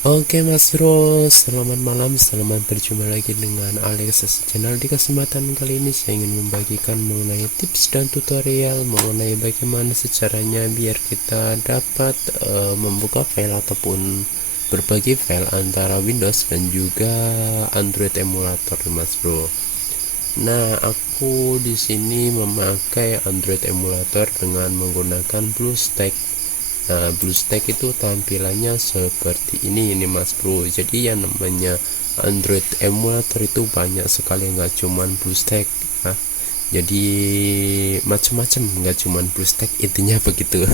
Oke Mas Bro, selamat malam, selamat berjumpa lagi dengan Alex Channel. Di kesempatan kali ini saya ingin membagikan mengenai tips dan tutorial mengenai bagaimana caranya biar kita dapat membuka file ataupun berbagi file antara Windows dan juga Android emulator Mas Bro. Nah, aku di sini memakai Android emulator dengan menggunakan BlueStack. Nah, BlueStack itu tampilannya seperti ini Mas Bro. Jadi yang namanya Android emulator itu banyak sekali, nggak cuman BlueStack. Nah, jadi macam-macam, nggak cuman BlueStack, intinya begitu.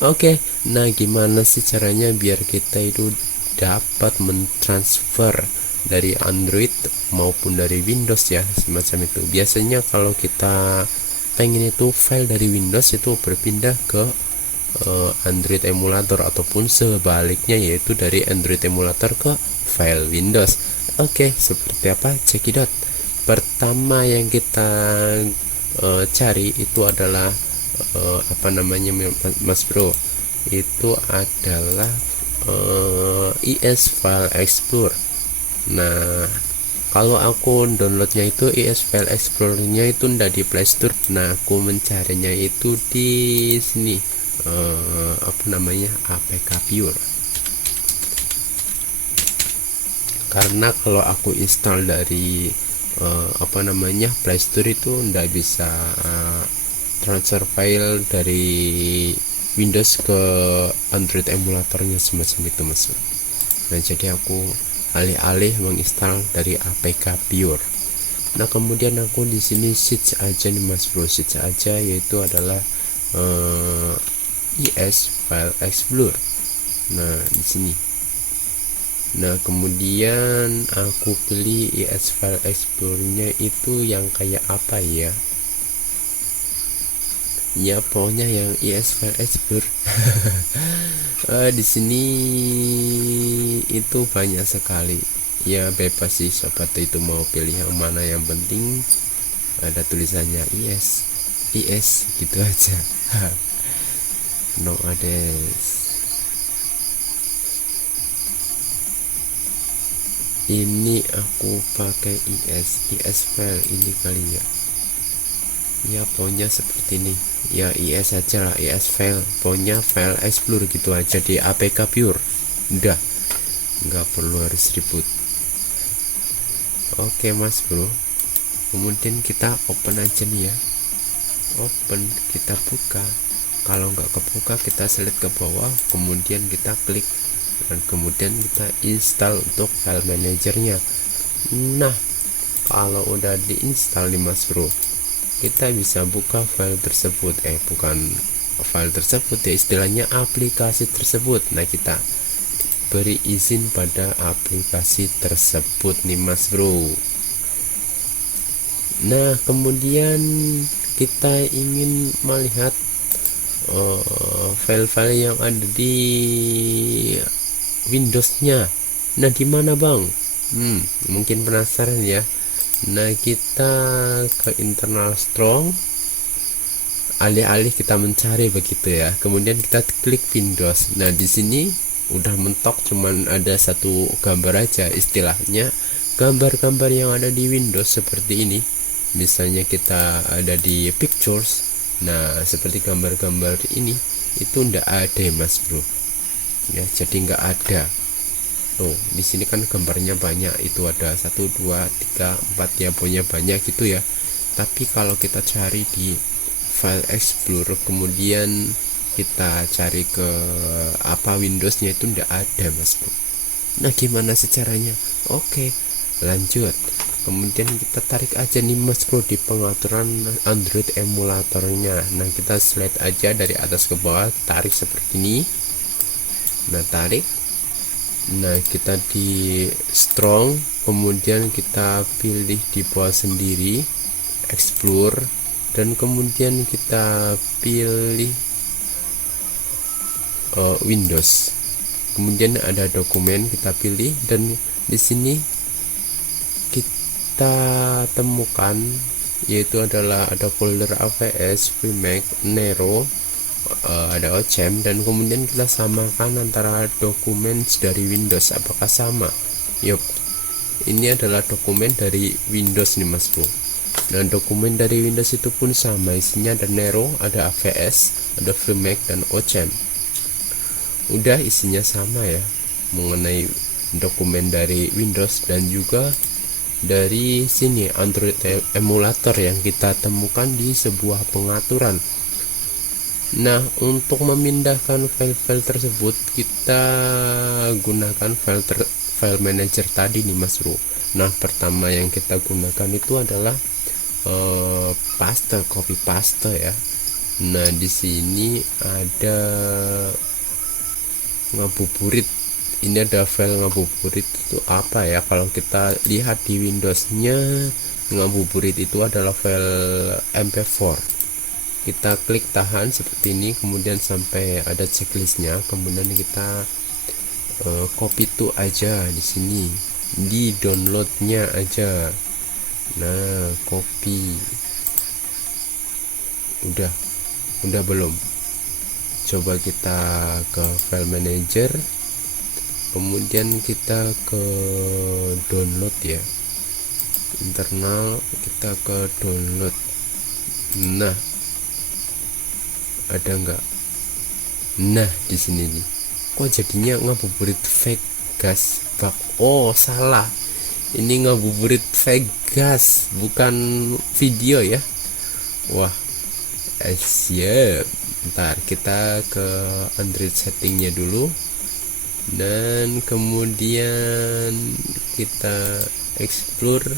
Oke, nah gimana sih caranya biar kita itu dapat mentransfer dari Android maupun dari Windows ya, semacam itu. Biasanya kalau kita pengen itu file dari Windows itu berpindah ke Android emulator ataupun sebaliknya, yaitu dari Android emulator ke file Windows. Oke, seperti apa? Cekidot. Pertama yang kita cari itu adalah apa namanya Mas Bro? Itu adalah IS File Explorer. Nah, kalau aku downloadnya itu IS File Explorer-nya itu ndak di Play Store. Nah, aku mencarinya itu di sini, apa namanya, APK Pure. Karena kalau aku install dari apa namanya, Play Store itu ndak bisa transfer file dari Windows ke Android emulatornya, semacam itu Mas. Nah, jadi aku alih-alih menginstal dari APK Pure. Nah, kemudian aku di sini search aja nih Mas Bro, search aja, yaitu adalah IS File Explorer. Nah, di sini. Nah, kemudian aku pilih IS File Explorer-nya itu yang kayak apa ya? Ya, pokoknya yang IS File Explorer. Di sini itu banyak sekali. Ya, bebas sih, seperti itu mau pilih yang mana, yang penting ada tulisannya IS gitu aja. No others. Ini aku pakai IS file ini kali ya. Ya, pokoknya seperti ini. Ya, IS aja lah, IS file. Pokoknya file explorer gitu aja di APK Pure. Udah, nggak perlu harus ribut. Oke Mas Bro. Kemudian kita open aja nih ya. Open, kita buka. Kalau nggak kebuka, kita select ke bawah, kemudian kita klik, dan kemudian kita install untuk file manajernya. Nah, kalau udah diinstal nih Mas Bro, kita bisa buka file tersebut, bukan file tersebut ya, istilahnya aplikasi tersebut. Nah, kita beri izin pada aplikasi tersebut nih Mas Bro. Nah, kemudian kita ingin melihat file-file yang ada di Windows-nya. Nah, di mana Bang? Mungkin penasaran ya. Nah, kita ke internal strong, alih-alih kita mencari begitu ya. Kemudian kita klik Windows. Nah, di sini udah mentok, cuman ada satu gambar aja, istilahnya gambar-gambar yang ada di Windows seperti ini. Misalnya kita ada di pictures. Nah, seperti gambar-gambar ini itu ndak ada ya Mas Bro. Ya, jadi nggak ada. Tuh, di sini kan gambarnya banyak, itu ada 1 2 3 4 ya, pokoknya banyak gitu ya. Tapi kalau kita cari di file explorer, kemudian kita cari ke apa Windowsnya, itu ndak ada Mas Bro. Nah, gimana sih caranya? Oke, lanjut. Kemudian kita tarik aja nih Mas Bro di pengaturan Android emulatornya. Nah, kita slide aja dari atas ke bawah, tarik seperti ini. Nah, tarik. Nah, kita di strong, kemudian kita pilih di bawah sendiri explore, dan kemudian kita pilih Windows. Kemudian ada dokumen, kita pilih, dan di sini kita temukan, yaitu adalah ada folder AVS, VMake, Nero, ada OCM, dan kemudian kita samakan antara dokumen dari Windows apakah sama. Yup, ini adalah dokumen dari Windows nih Mas Bro. Nah, dokumen dari Windows itu pun sama, isinya ada Nero, ada AVS, ada FreeMac, dan OCM. Udah, isinya sama ya mengenai dokumen dari Windows, dan juga dari sini Android emulator yang kita temukan di sebuah pengaturan. Nah, untuk memindahkan file-file tersebut kita gunakan file manager tadi nih Mas Bro. Nah, pertama yang kita gunakan itu adalah copy paste ya. Nah, di sini ada ngabuburit. Ini ada file ngabuburit itu apa ya? Kalau kita lihat di Windowsnya, ngabuburit itu adalah file MP4. Kita klik tahan seperti ini, kemudian sampai ada checklistnya, kemudian kita copy itu aja di sini, di downloadnya aja. Nah, copy. Udah belum? Coba kita ke file manager, kemudian kita ke download ya, internal, kita ke download. Nah, ada nggak? Nah, di sini nih, kok jadinya ngabuburit Vegas bug? Oh, salah, ini ngabuburit Vegas, bukan video ya. Wah, siap. Ntar kita ke Android settingnya dulu, dan kemudian kita explore,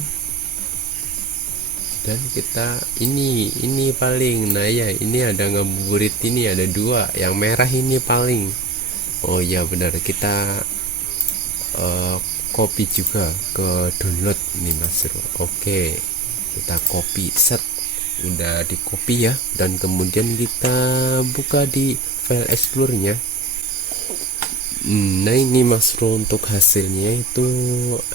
dan kita ini paling, nah ya, ini ada ngabuburit, ini ada dua, yang merah ini paling. Oh ya benar, kita copy juga ke download nih Mas Bro. Oke, kita copy, set, udah di copy ya, dan kemudian kita buka di file explore-nya. Nah, ini Mas Bro, untuk hasilnya itu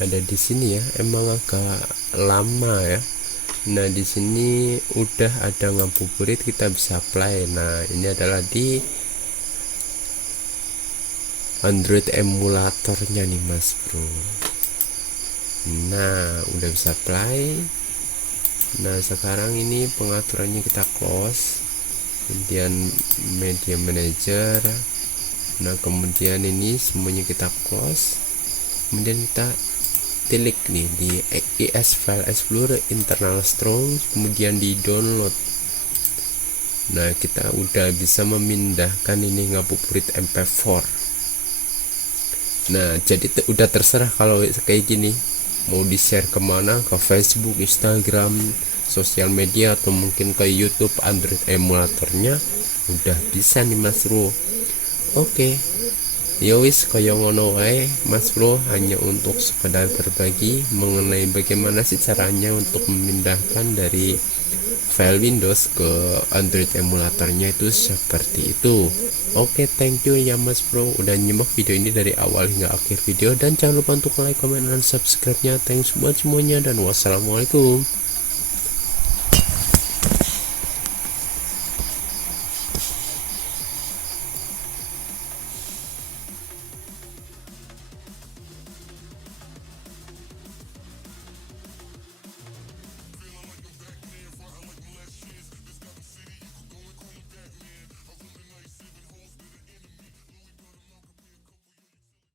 ada di sini ya, emang agak lama ya. Nah, di sini udah ada ngabuburit, kita bisa play. Nah, ini adalah di Android emulatornya nih Mas Bro. Nah, udah bisa play. Nah, sekarang ini pengaturannya kita close, kemudian media manager. Nah, kemudian ini semuanya kita close, kemudian kita klik nih di ES File Explorer internal strong, kemudian di download. Nah, kita udah bisa memindahkan ini ngabuburit MP4. Nah, jadi udah terserah kalau kayak gini mau di share kemana, ke Facebook, Instagram, sosial media, atau mungkin ke YouTube Android emulatornya, udah bisa nih Mas Bro. Oke, yowis kaya ngono wae Mas Bro, hanya untuk sekedar berbagi mengenai bagaimana sih caranya untuk memindahkan dari file Windows ke Android emulatornya, itu seperti itu. Oke, thank you ya Mas Bro udah nyimak video ini dari awal hingga akhir video, dan jangan lupa untuk like, comment, dan subscribe nya. Thanks buat semuanya, dan wassalamualaikum.